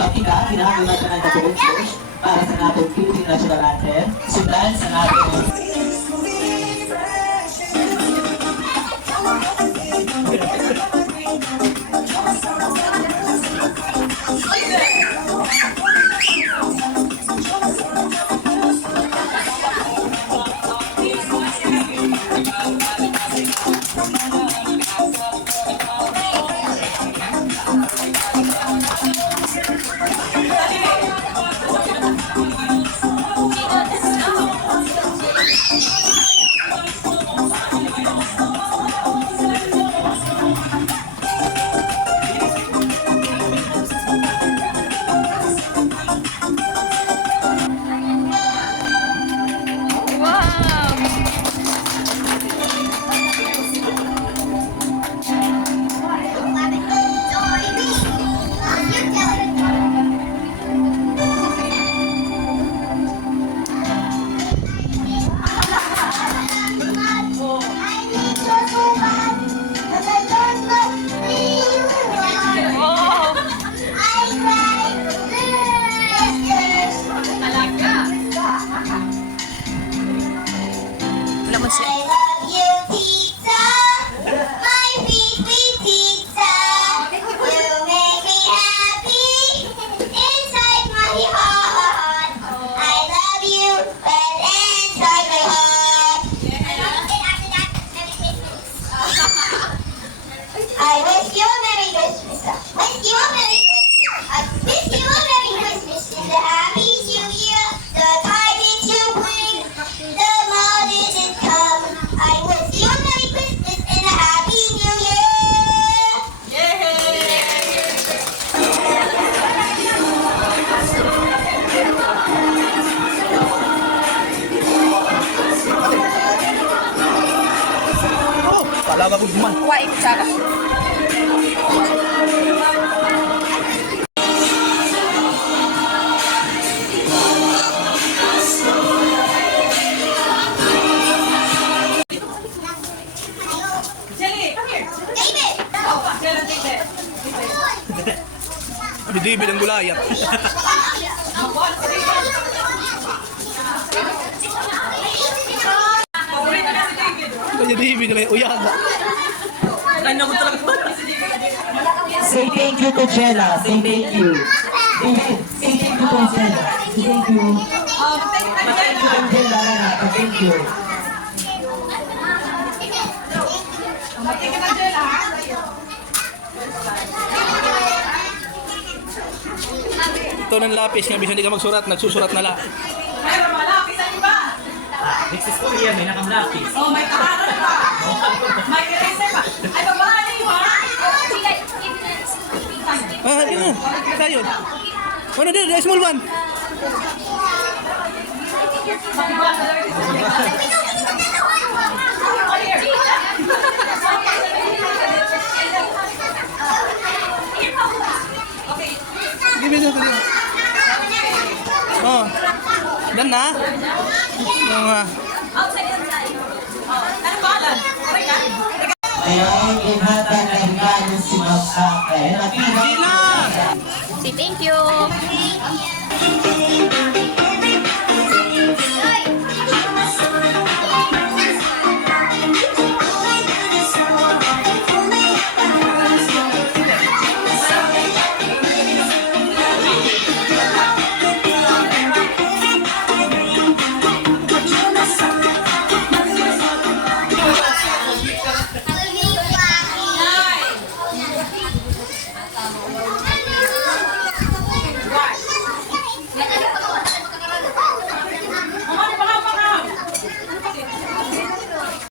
pagkika, ginagawa natin ang kabuong push para sa natong Philippine National Anthem. Sundan sa natong I love you, pizza. My sweet pizza. You make me happy inside my heart. I love you and inside my heart. I wish you a Merry Christmas. Wish you a Merry Christmas. I wish you a Merry Christmas and a Happy New Year. The tidings you bring, the morning is come. I wish you a Merry Christmas and a Happy New Year. Palaga ko duman. Kuha yung kutsara. David! David ang gulayat. Kaya David na may uyaga. Say thank you to Jella. Say thank you. David, say thank you to Jella. Say thank you. Thank you to Jella. Thank you. Ito ng lapis nga bisa hindi ka magsurat, nagsusurat na la. Mayroon malapis ang iba. Next school year, may nakamlapis. Oh, may kaharan pa. May eraser pa. Ay, babali mo ha. Yun na. Tayo. Ano din, the small one. Give me that. Oh. Dan na. Mga. Ano balan? Ngayon, inhatag ang regalo si Ma'am Sakay. Sila. Say thank you.